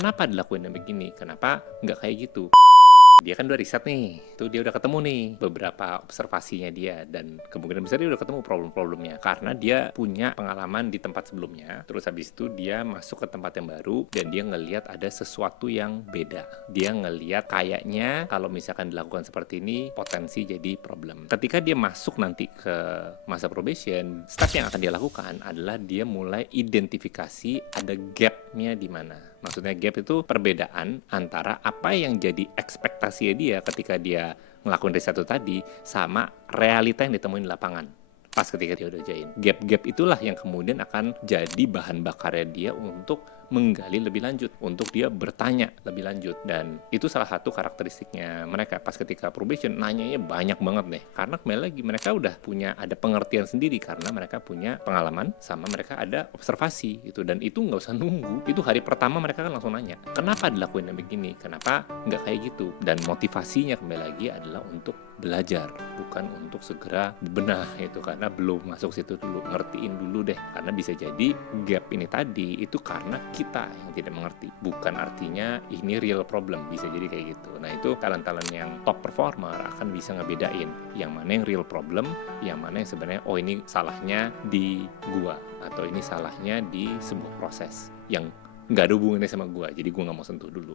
kenapa dilakuin begini, kenapa nggak kayak gitu. Dia kan udah riset nih, tuh dia udah ketemu nih beberapa observasinya dia, dan kemungkinan besar dia udah ketemu problem-problemnya karena dia punya pengalaman di tempat sebelumnya. Terus habis itu dia masuk ke tempat yang baru dan dia ngelihat ada sesuatu yang beda. Dia ngelihat kayaknya kalau misalkan dilakukan seperti ini potensi jadi problem. Ketika dia masuk nanti ke masa probation, step yang akan dia lakukan adalah dia mulai identifikasi ada gapnya di mana. Maksudnya gap itu perbedaan antara apa yang jadi ekspektasi dia ketika dia ngelakuin riset itu tadi sama realita yang ditemuin di lapangan pas ketika dia udah jain. Gap-gap itulah yang kemudian akan jadi bahan bakarnya dia untuk menggali lebih lanjut, untuk dia bertanya lebih lanjut. Dan itu salah satu karakteristiknya mereka pas ketika probation, nanyanya banyak banget deh, karena kembali lagi mereka udah punya ada pengertian sendiri karena mereka punya pengalaman sama mereka ada observasi gitu. Dan itu nggak usah nunggu, itu hari pertama mereka kan langsung nanya kenapa dilakuin begini, kenapa nggak kayak gitu. Dan motivasinya kembali lagi adalah untuk belajar, bukan untuk segera bebenah itu, karena belum masuk situ dulu, ngertiin dulu deh. Karena bisa jadi gap ini tadi itu karena kita yang tidak mengerti, bukan artinya ini real problem, bisa jadi kayak gitu. Nah itu talent-talent yang top performer akan bisa ngebedain yang mana yang real problem, yang mana yang sebenarnya oh ini salahnya di gua, atau ini salahnya di sebuah proses yang nggak ada hubungannya sama gua, jadi gua nggak mau sentuh dulu.